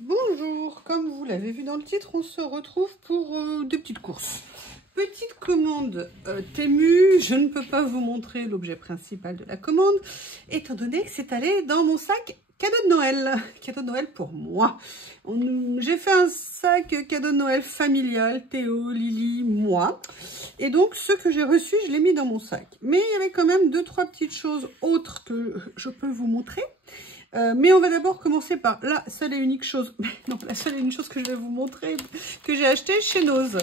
Bonjour, comme vous l'avez vu dans le titre, on se retrouve pour des petites courses. Petite commande Temu, je ne peux pas vous montrer l'objet principal de la commande, étant donné que c'est allé dans mon sac cadeau de Noël pour moi. J'ai fait un sac cadeau de Noël familial, Théo, Lily, moi. Et donc, ce que j'ai reçu, je l'ai mis dans mon sac. Mais il y avait quand même 2-3 petites choses autres que je peux vous montrer. Mais on va d'abord commencer par la seule et unique chose, non, la seule et unique chose que je vais vous montrer, que j'ai acheté chez Nose.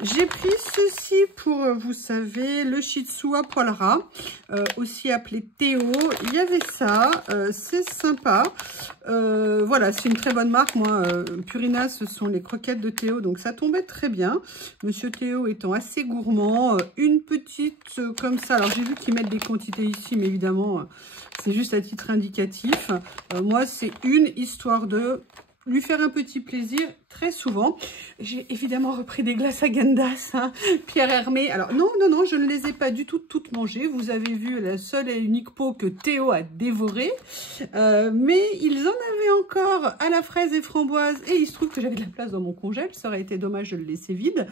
J'ai pris ceci pour, vous savez, le Shih Tzu à poil ras, aussi appelé Théo. Il y avait ça, c'est sympa. Voilà, c'est une très bonne marque. Moi, Purina, ce sont les croquettes de Théo, donc ça tombait très bien. Monsieur Théo étant assez gourmand, une petite comme ça. Alors, j'ai vu qu'ils mettent des quantités ici, mais évidemment, c'est juste à titre indicatif. Moi, c'est une histoire de lui faire un petit plaisir très souvent. J'ai évidemment repris des glaces à Gandas, hein, Pierre Hermé. Alors non, je ne les ai pas du tout toutes mangées. Vous avez vu la seule et unique pot que Théo a dévorée. Mais ils en avaient encore à la fraise et framboise. Et il se trouve que j'avais de la place dans mon congèle. Ça aurait été dommage de le laisser vide.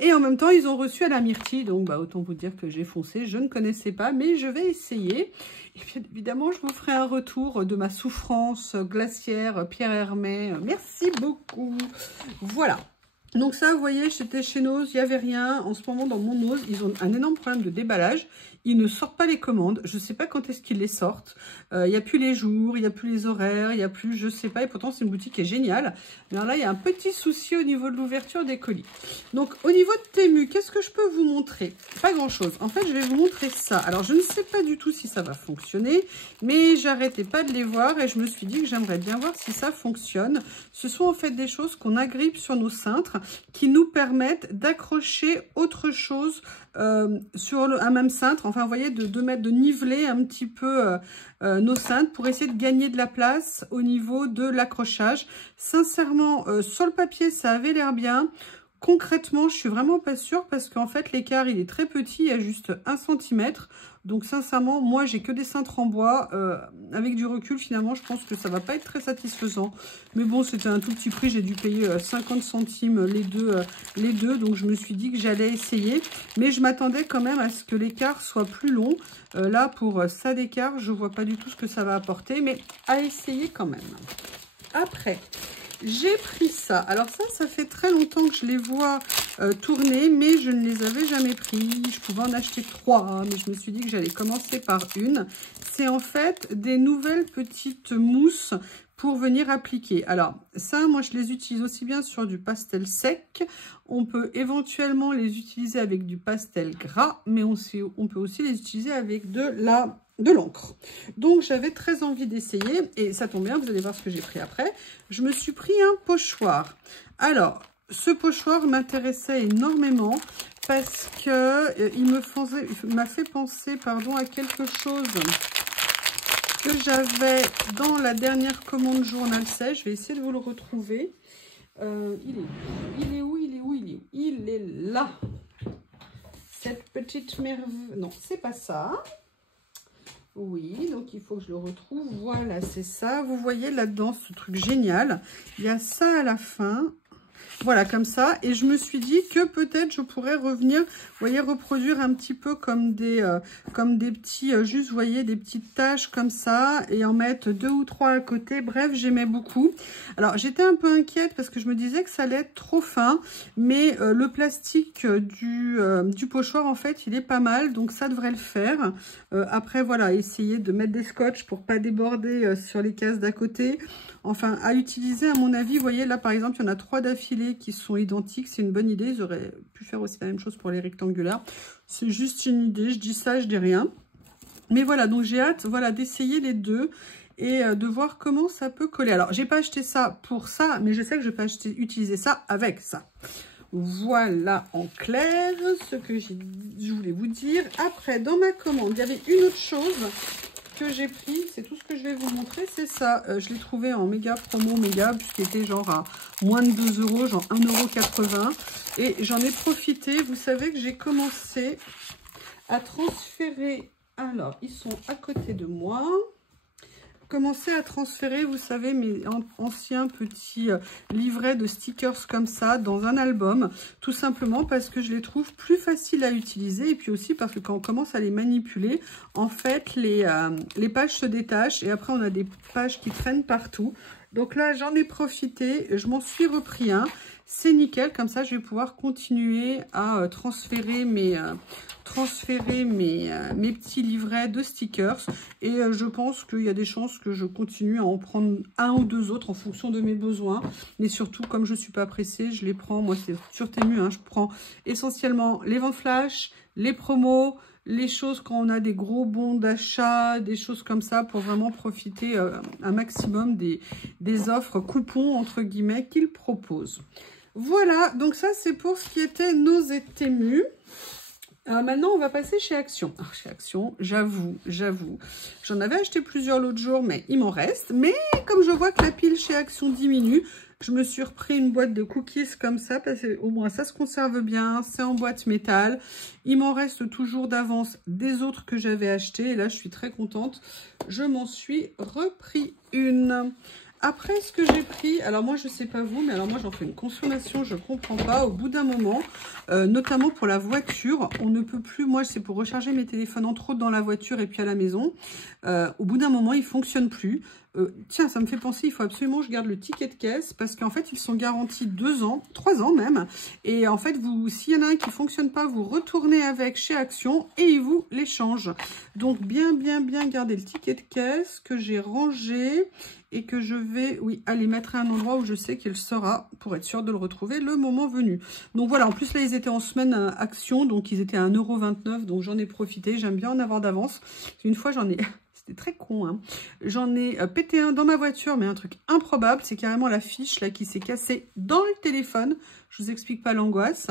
Et en même temps, ils ont reçu à la myrtille. Donc, autant vous dire que j'ai foncé. Je ne connaissais pas, mais je vais essayer. Et bien évidemment, je vous ferai un retour de ma souffrance glaciaire Pierre Hermé. Merci beaucoup. Voilà. Donc ça, vous voyez, j'étais chez Nose, il n'y avait rien. En ce moment, dans mon Nose, ils ont un énorme problème de déballage. Ils ne sortent pas les commandes. Je ne sais pas quand est-ce qu'ils les sortent. Il n'y a plus les jours, il n'y a plus les horaires, il n'y a plus, je ne sais pas. Et pourtant, c'est une boutique qui est géniale. Mais alors là, il y a un petit souci au niveau de l'ouverture des colis. Donc, au niveau de Temu, qu'est-ce que je peux vous montrer? Pas grand-chose. En fait, je vais vous montrer ça. Alors, je ne sais pas du tout si ça va fonctionner. Mais j'arrêtais pas de les voir et je me suis dit que j'aimerais bien voir si ça fonctionne. Ce sont en fait des choses qu'on agrippe sur nos cintres qui nous permettent d'accrocher autre chose sur un même cintre. Enfin, vous voyez, de niveler un petit peu nos cintres pour essayer de gagner de la place au niveau de l'accrochage. Sincèrement, sur le papier, ça avait l'air bien. Concrètement, je suis vraiment pas sûre parce qu'en fait, l'écart, il est très petit, il y a juste 1 cm. Donc, sincèrement, moi, j'ai que des cintres en bois. Avec du recul, finalement, je pense que ça va pas être très satisfaisant. Mais bon, c'était un tout petit prix. J'ai dû payer 50 centimes les deux. Donc, je me suis dit que j'allais essayer. Mais je m'attendais quand même à ce que l'écart soit plus long. Là, pour ça d'écart, je vois pas du tout ce que ça va apporter. Mais à essayer quand même. Après, j'ai pris ça. Alors ça fait très longtemps que je les vois tourner, mais je ne les avais jamais pris. Je pouvais en acheter 3, mais je me suis dit que j'allais commencer par une. C'est en fait des nouvelles petites mousses pour venir appliquer. Alors ça, moi je les utilise aussi bien sur du pastel sec. On peut éventuellement les utiliser avec du pastel gras, mais on peut aussi les utiliser avec de l'encre. Donc j'avais très envie d'essayer et ça tombe bien, vous allez voir ce que j'ai pris après. Je me suis pris un pochoir. Alors ce pochoir m'intéressait énormément parce que il m'a fait penser à quelque chose que j'avais dans la dernière commande Journal 16. Je vais essayer de vous le retrouver. Il est où? Il est là. Cette petite merveille. Non, c'est pas ça. Oui, donc il faut que je le retrouve. Voilà, c'est ça. Vous voyez là-dedans ce truc génial. Il y a ça à la fin. Voilà, comme ça. Et je me suis dit que peut-être je pourrais revenir, vous voyez, reproduire un petit peu comme des petits, juste, vous voyez, des petites taches comme ça. Et en mettre 2 ou 3 à côté. Bref, j'aimais beaucoup. Alors, j'étais un peu inquiète parce que je me disais que ça allait être trop fin. Mais le plastique du pochoir, en fait, il est pas mal. Donc, ça devrait le faire. Après, voilà, essayer de mettre des scotch pour pas déborder sur les cases d'à côté. Enfin, à utiliser, à mon avis, vous voyez, là, par exemple, il y en a 3 d'affilée qui sont identiques. C'est une bonne idée. Ils auraient pu faire aussi la même chose pour les rectangulaires. C'est juste une idée. Je dis ça, je dis rien. Mais voilà, donc j'ai hâte, voilà, d'essayer les deux et de voir comment ça peut coller. Alors, j'ai pas acheté ça pour ça, mais je sais que je peux utiliser ça avec ça. Voilà, en clair, ce que je voulais vous dire. Après, dans ma commande, il y avait une autre chose que j'ai pris, c'est tout ce que je vais vous montrer, c'est ça. Je l'ai trouvé en méga promo, puisqu'il était genre à moins de 2 €, genre 1,80 €. Et j'en ai profité. Vous savez que j'ai commencé à transférer. Alors, ils sont à côté de moi. commencer à transférer, vous savez, mes anciens petits livrets de stickers comme ça dans un album, tout simplement parce que je les trouve plus faciles à utiliser et puis aussi parce que quand on commence à les manipuler, en fait, les pages se détachent et après on a des pages qui traînent partout. Donc là, j'en ai profité, je m'en suis repris un. C'est nickel, comme ça, je vais pouvoir continuer à transférer mes petits livrets de stickers. Et je pense qu'il y a des chances que je continue à en prendre un ou deux autres en fonction de mes besoins. Mais surtout, comme je ne suis pas pressée, je les prends. Moi, c'est sur Temu, hein, je prends essentiellement les ventes flash, les promos, les choses quand on a des gros bons d'achat, des choses comme ça pour vraiment profiter un maximum des offres coupons entre guillemets qu'ils proposent. Voilà, donc ça c'est pour ce qui était nos Temu. Maintenant, on va passer chez Action. Alors, chez Action, j'avoue, j'en avais acheté plusieurs l'autre jour, mais il m'en reste. Mais comme je vois que la pile chez Action diminue, je me suis repris une boîte de cookies comme ça, parce qu'au moins ça se conserve bien, c'est en boîte métal. Il m'en reste toujours d'avance des autres que j'avais achetés. Et là, je suis très contente. Je m'en suis repris une. Après, ce que j'ai pris, alors moi, je sais pas vous, mais alors moi, j'en fais une consommation, je comprends pas. Au bout d'un moment, notamment pour la voiture, on ne peut plus, moi, c'est pour recharger mes téléphones, entre autres dans la voiture et puis à la maison. Au bout d'un moment, ils ne fonctionnent plus. Tiens, ça me fait penser, il faut absolument que je garde le ticket de caisse parce qu'en fait, ils sont garantis 2 ans, 3 ans même. Et en fait, s'il y en a un qui ne fonctionne pas, vous retournez avec chez Action et ils vous l'échangent. Donc, bien garder le ticket de caisse que j'ai rangé et que je vais, oui, aller mettre à un endroit où je sais qu'il sera pour être sûr de le retrouver le moment venu. Donc voilà, en plus là, ils étaient en semaine Action, donc ils étaient à 1,29 €, donc j'en ai profité. J'aime bien en avoir d'avance. Une fois, j'en ai... C'était très con, hein. J'en ai pété un dans ma voiture, mais un truc improbable, c'est carrément la fiche là qui s'est cassée dans le téléphone. Je vous explique pas l'angoisse.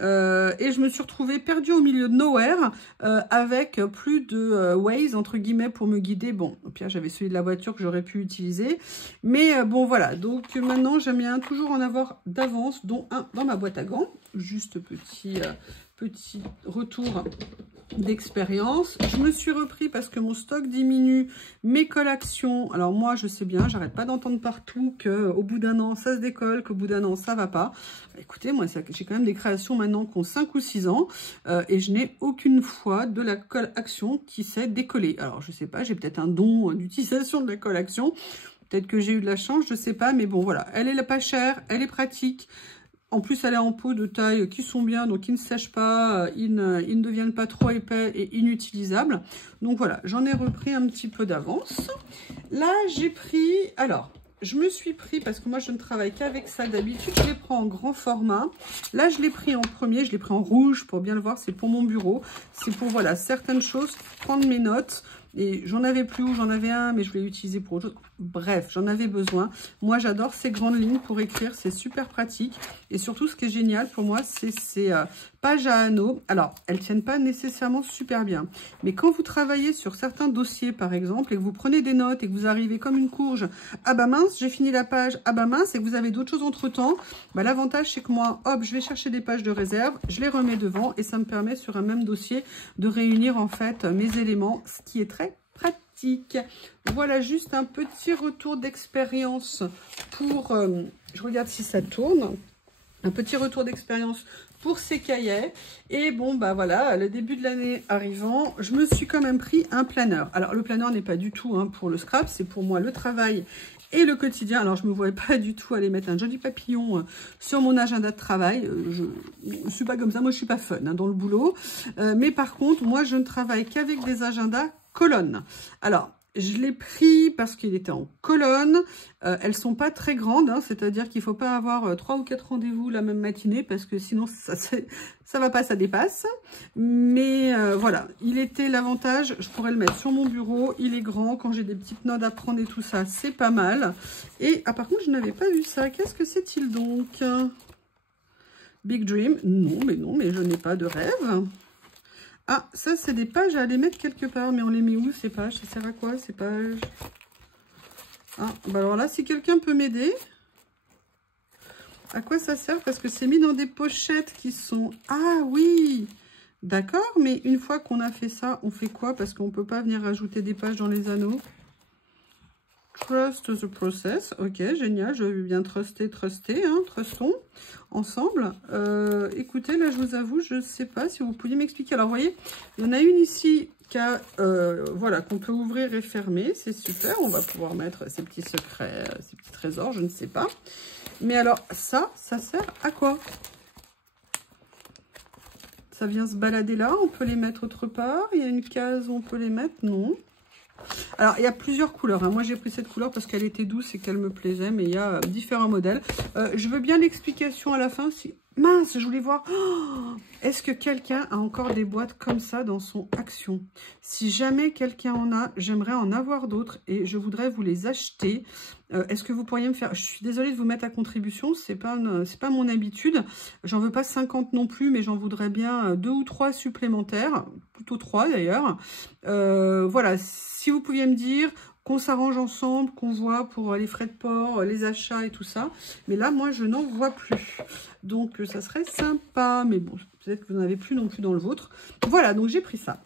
Et je me suis retrouvée perdue au milieu de nowhere avec plus de Waze, entre guillemets, pour me guider. Bon, au pire, j'avais celui de la voiture que j'aurais pu utiliser. Mais bon, voilà. Donc maintenant, j'aime bien toujours en avoir d'avance, dont un dans ma boîte à gants. Juste petit retour d'expérience. Je me suis repris parce que mon stock diminue, mes colles Action. Alors moi, je sais bien, j'arrête pas d'entendre partout qu'au bout d'un an, ça se décolle, qu'au bout d'un an, ça va pas. Écoutez, moi, j'ai quand même des créations maintenant qui ont 5 ou 6 ans et je n'ai aucune fois de la colle Action qui s'est décollée. Alors, je sais pas, j'ai peut-être un don d'utilisation de la colle Action. Peut-être que j'ai eu de la chance, je sais pas, mais bon, voilà. Elle est pas chère, elle est pratique. En plus, elle est en peau de taille qui sont bien, donc ils ne sèchent pas, ils ne deviennent pas trop épais et inutilisables. Donc voilà, j'en ai repris un petit peu d'avance. Là, j'ai pris... Alors, je me suis pris, parce que moi, je ne travaille qu'avec ça. D'habitude, je les prends en grand format. Là, je l'ai pris en premier, je l'ai pris en rouge pour bien le voir. C'est pour mon bureau. C'est pour, voilà, certaines choses, prendre mes notes. Et j'en avais plus ou j'en avais un, mais je voulais l'utiliser pour autre chose. Bref, j'en avais besoin. Moi, j'adore ces grandes lignes pour écrire. C'est super pratique. Et surtout, ce qui est génial pour moi, c'est ces pages à anneaux. Alors, elles ne tiennent pas nécessairement super bien. Mais quand vous travaillez sur certains dossiers, par exemple, et que vous prenez des notes et que vous arrivez comme une courge, ah bah mince, j'ai fini la page, ah bah mince, et que vous avez d'autres choses entre-temps, bah, l'avantage, c'est que moi, hop, je vais chercher des pages de réserve, je les remets devant et ça me permet sur un même dossier de réunir en fait mes éléments, ce qui est très pratique. Voilà juste un petit retour d'expérience pour, je regarde si ça tourne, un petit retour d'expérience pour ces cahiers. Et bon, bah voilà, le début de l'année arrivant, je me suis quand même pris un planeur. Alors, le planeur n'est pas du tout pour le scrap, c'est pour moi le travail et le quotidien. Alors, je ne me voyais pas du tout aller mettre un joli papillon sur mon agenda de travail. Je ne suis pas comme ça, moi je ne suis pas fun dans le boulot. Mais par contre, moi je ne travaille qu'avec des agendas colonnes. Alors, je l'ai pris parce qu'il était en colonne. Elles sont pas très grandes, c'est-à-dire qu'il ne faut pas avoir 3 ou 4 rendez-vous la même matinée parce que sinon ça va pas, ça dépasse. Mais voilà, il était l'avantage, je pourrais le mettre sur mon bureau, il est grand, quand j'ai des petites notes à prendre et tout ça, c'est pas mal. Et par contre, je n'avais pas vu ça. Qu'est-ce que c'est-il donc? Big Dream? Non, mais je n'ai pas de rêve. Ah, ça, c'est des pages à aller mettre quelque part. Mais on les met où, ces pages? Ça sert à quoi, ces pages? Ah, bah alors là, si quelqu'un peut m'aider. À quoi ça sert? Parce que c'est mis dans des pochettes qui sont... Ah oui! D'accord, mais une fois qu'on a fait ça, on fait quoi? Parce qu'on ne peut pas venir rajouter des pages dans les anneaux. Trust the process. Ok, génial. Je veux bien truster, hein, trustons ensemble. Écoutez, là, je vous avoue, je ne sais pas si vous pouviez m'expliquer. Alors, vous voyez, il y en a une ici qui a, voilà, qu'on peut ouvrir et fermer. C'est super. On va pouvoir mettre ses petits secrets, ses petits trésors, je ne sais pas. Mais alors, ça sert à quoi? Ça vient se balader là. On peut les mettre autre part. Il y a une case où on peut les mettre. Non. Alors, il y a plusieurs couleurs. Hein. Moi, j'ai pris cette couleur parce qu'elle était douce et qu'elle me plaisait. Mais il y a différents modèles. Je veux bien l'explication à la fin. Si... Mince, je voulais voir. Oh, est-ce que quelqu'un a encore des boîtes comme ça dans son Action? Si jamais quelqu'un en a, j'aimerais en avoir d'autres. Et je voudrais vous les acheter. Est-ce que vous pourriez me faire... Je suis désolée de vous mettre à contribution. C'est pas mon habitude. J'en veux pas 50 non plus. Mais j'en voudrais bien 2 ou 3 supplémentaires. Plutôt 3 d'ailleurs. Voilà. Si vous pouviez me dire... qu'on s'arrange ensemble, qu'on voit pour les frais de port, les achats et tout ça. Mais là, moi, je n'en vois plus. Donc, ça serait sympa. Mais bon, peut-être que vous n'en avez plus non plus dans le vôtre. Voilà, donc j'ai pris ça.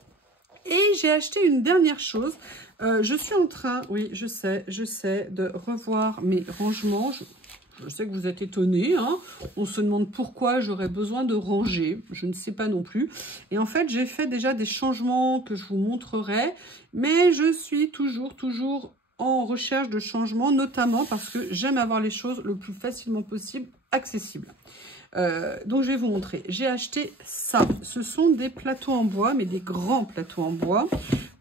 Et j'ai acheté une dernière chose. Je suis en train, oui, je sais, de revoir mes rangements. Je sais que vous êtes étonnés, hein. On se demande pourquoi j'aurais besoin de ranger. Je ne sais pas non plus. Et en fait, j'ai fait déjà des changements que je vous montrerai. Mais je suis toujours en recherche de changements, notamment parce que j'aime avoir les choses le plus facilement possible accessibles. Donc, je vais vous montrer. J'ai acheté ça. Ce sont des plateaux en bois, mais des grands plateaux en bois.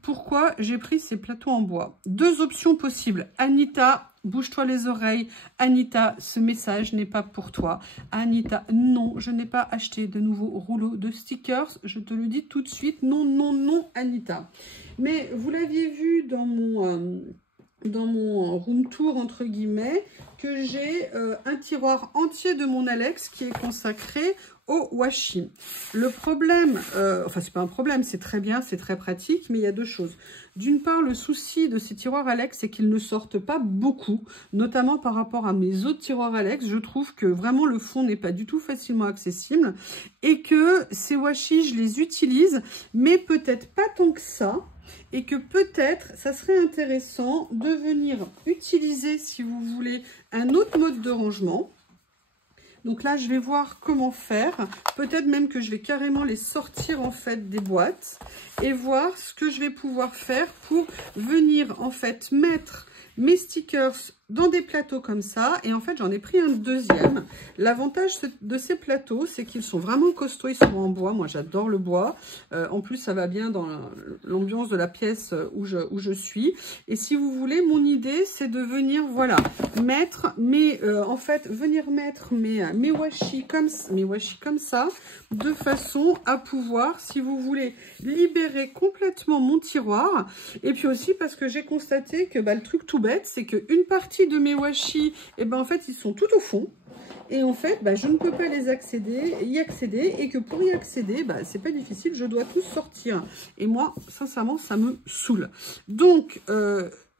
Pourquoi j'ai pris ces plateaux en bois? 2 options possibles. Anita, bouge-toi les oreilles. Anita, ce message n'est pas pour toi. Anita, non, je n'ai pas acheté de nouveaux rouleaux de stickers. Je te le dis tout de suite. Non, non, non, Anita. Mais vous l'aviez vu dans mon room tour, entre guillemets, que j'ai un tiroir entier de mon Alex qui est consacré au washi. Le problème, enfin c'est pas un problème, c'est très bien, c'est très pratique, mais il y a 2 choses. D'une part, le souci de ces tiroirs Alex, c'est qu'ils ne sortent pas beaucoup, notamment par rapport à mes autres tiroirs Alex. Je trouve que vraiment le fond n'est pas du tout facilement accessible et que ces washi, je les utilise, mais peut-être pas tant que ça. Et que peut-être, ça serait intéressant de venir utiliser, si vous voulez, un autre mode de rangement. Donc là, je vais voir comment faire. Peut-être même que je vais carrément les sortir en fait des boîtes et voir ce que je vais pouvoir faire pour venir en fait mettre mes stickers dans des plateaux comme ça. Et en fait, j'en ai pris un deuxième. L'avantage de ces plateaux, c'est qu'ils sont vraiment costauds. Ils sont en bois. Moi, j'adore le bois. En plus, ça va bien dans l'ambiance de la pièce où je suis. Et si vous voulez, mon idée, c'est de venir, voilà, mettre mes, venir mettre mes washi comme ça, de façon à pouvoir, si vous voulez, libérer complètement mon tiroir. Et puis aussi parce que j'ai constaté que le truc tout bête, c'est qu'une partie de mes washi, en fait, ils sont tout au fond. Et en fait, je ne peux pas y accéder. Et que pour y accéder, c'est pas difficile, je dois tous sortir. Et moi, sincèrement, ça me saoule. Donc,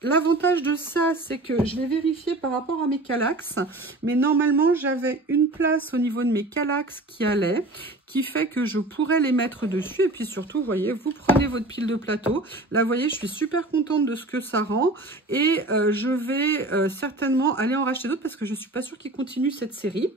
l'avantage de ça, c'est que je vais vérifier par rapport à mes Kallax. Mais normalement, j'avais une place au niveau de mes Kallax qui allait, qui fait que je pourrais les mettre dessus. Et puis surtout, vous voyez, vous prenez votre pile de plateau. Là, vous voyez, je suis super contente de ce que ça rend. Et je vais certainement aller en racheter d'autres parce que je ne suis pas sûre qu'ils continuent cette série.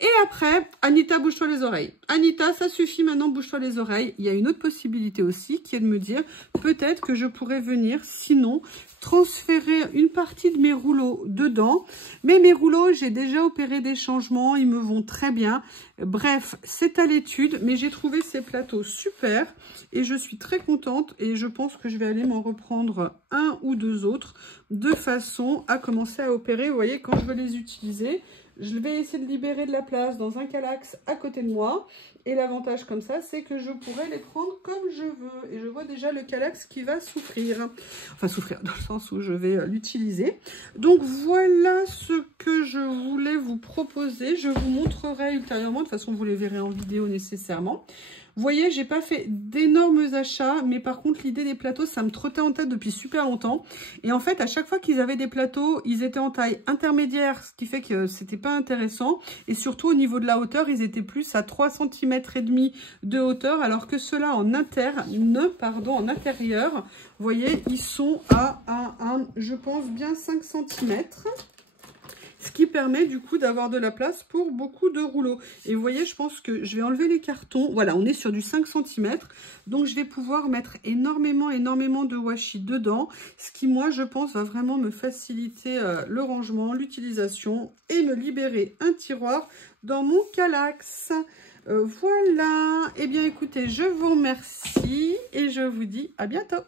Et après, Anita, bouge-toi les oreilles. Anita, ça suffit maintenant, bouge-toi les oreilles. Il y a une autre possibilité aussi qui est de me dire peut-être que je pourrais venir, sinon, transférer une partie de mes rouleaux dedans. Mais mes rouleaux, j'ai déjà opéré des changements, ils me vont très bien. Bref, c'est à l'étude, mais j'ai trouvé ces plateaux super et je suis très contente et je pense que je vais aller m'en reprendre 1 ou 2 autres de façon à commencer à opérer. Vous voyez, quand je veux les utiliser, je vais essayer de libérer de la place dans un Kallax à côté de moi. Et l'avantage comme ça, c'est que je pourrais les prendre comme je veux. Et je vois déjà le Kallax qui va souffrir. Enfin, souffrir dans le sens où je vais l'utiliser. Donc, voilà ce que je voulais vous vous proposer, je vous montrerai ultérieurement, de toute façon vous les verrez en vidéo nécessairement. Vous voyez, j'ai pas fait d'énormes achats, mais par contre l'idée des plateaux, ça me trottait en tête depuis super longtemps. Et en fait, à chaque fois qu'ils avaient des plateaux, ils étaient en taille intermédiaire, ce qui fait que c'était pas intéressant. Et surtout au niveau de la hauteur, ils étaient plus à 3,5 cm de hauteur, alors que ceux-là en intérieur, vous voyez, ils sont à je pense bien 5 cm. Ce qui permet du coup d'avoir de la place pour beaucoup de rouleaux. Et vous voyez, je pense que je vais enlever les cartons. Voilà, on est sur du 5 cm. Donc, je vais pouvoir mettre énormément de washi dedans. Ce qui, moi, je pense, va vraiment me faciliter le rangement, l'utilisation et me libérer un tiroir dans mon Kallax. Voilà. Eh bien, écoutez, je vous remercie et je vous dis à bientôt.